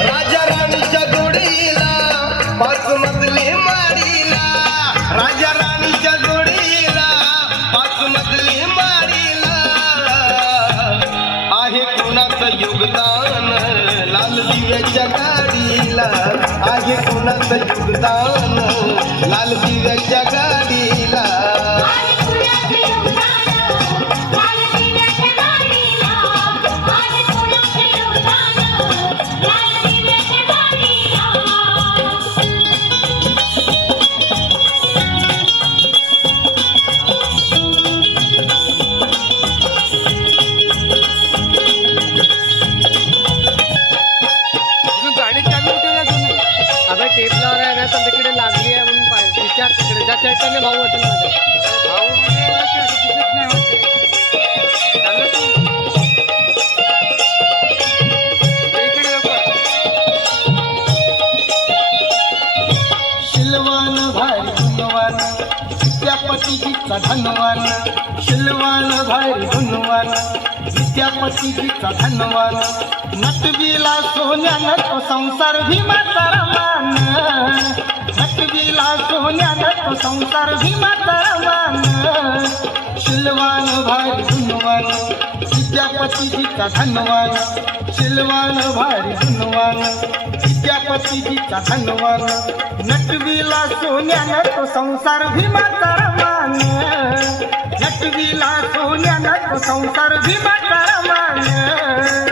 राजा राणीच्या जोडीला पाच मजली माडीला, राजा राणीच्या जोडीला पाच मजली माडीला आहे कुणाचं योगदान लाल दिव्याच्या गाडीला, आहे कुणाचं योगदान लाल दिव्याच्या गाडीला. टेप लावला आहे ना तर तिकडे लागली आहे म्हणून पाहिजे विचार तिकडे ज्या चैतन्य भाऊ असेल माझे भाऊ म्हणजे दिसत नाही होते इकडे शिलवान भारी गुणवान विद्यापतीजीचा धनवान, शिलवान भारी गुणवान विद्यापतीजीचा धनवान, नटविला सोन्यानं तो संसार भीमाचा रमान, नटविला सोन्यानं तो संसार भीमाचा रमान. शिलवान भारी गुणवान विद्यापतीजीचा धनवान, शिलवान भारी गुणवान विद्यापतीजीचा धनवान, नटविला सोन्यानं तो संसार भीमाचा रमान, नटविला सोन्यानं तो संसार भीमाचा रमान.